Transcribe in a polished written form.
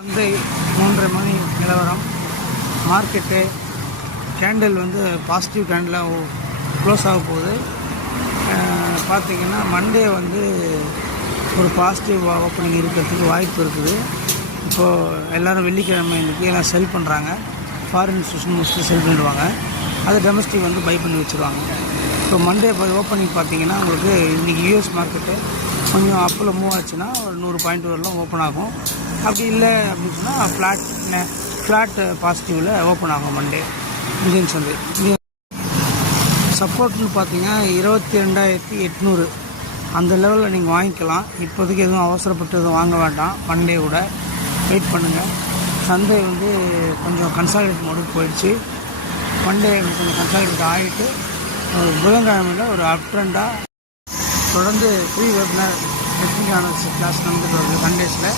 சந்தை 3:30 மணி நிலவரம். Market candle positive candle close ஆக போகுது. பார்த்திங்கன்னா மண்டே ஒரு பாசிட்டிவ் ஓப்பனிங் இருக்கிறதுக்கு வாய்ப்பு இருக்குது. இப்போது எல்லோரும் வெள்ளிக்கிழமை இன்றைக்கி எல்லாம் செல் பண்ணுறாங்க. ஃபாரின் இன்ஸ்டியூஷன் மோஸ்ட்லி செல் பண்ணிடுவாங்க. அதை டொமஸ்டிக் பை பண்ணி வச்சுருவாங்க. இப்போ மண்டே ஓப்பனிங் பார்த்திங்கன்னா உங்களுக்கு இன்றைக்கி யூஎஸ் மார்க்கெட்டு கொஞ்சம் அப்பில் மூவ் ஆச்சுன்னா ஒரு 100 பாயிண்ட் வரலாம் ஓப்பன் ஆகும். அப்படி இல்லை அப்படின்னு சொன்னால் ஃப்ளாட் பாசிட்டிவில் ஓப்பன் ஆகும் மண்டே. இந்தியன் சப்போர்ட்னு பார்த்தீங்கன்னா 22,800 அந்த லெவலில் நீங்கள் வாங்கிக்கலாம். இப்போதைக்கு எதுவும் அவசரப்பட்டு எதுவும் வாங்க வேண்டாம். மண்டே கூட வெயிட் பண்ணுங்கள். சந்தை கொஞ்சம் கன்சாலிடேட் மோடுக்கு போயிடுச்சு. மண்டே கொஞ்சம் கன்சாலிடேட் ஆகிட்டு புதன்கிழமையில் ஒரு அப் ட்ரெண்டாக தொடர்ந்து free webinar technical analysis class நடந்துட்டு வருது சண்டேஸில்.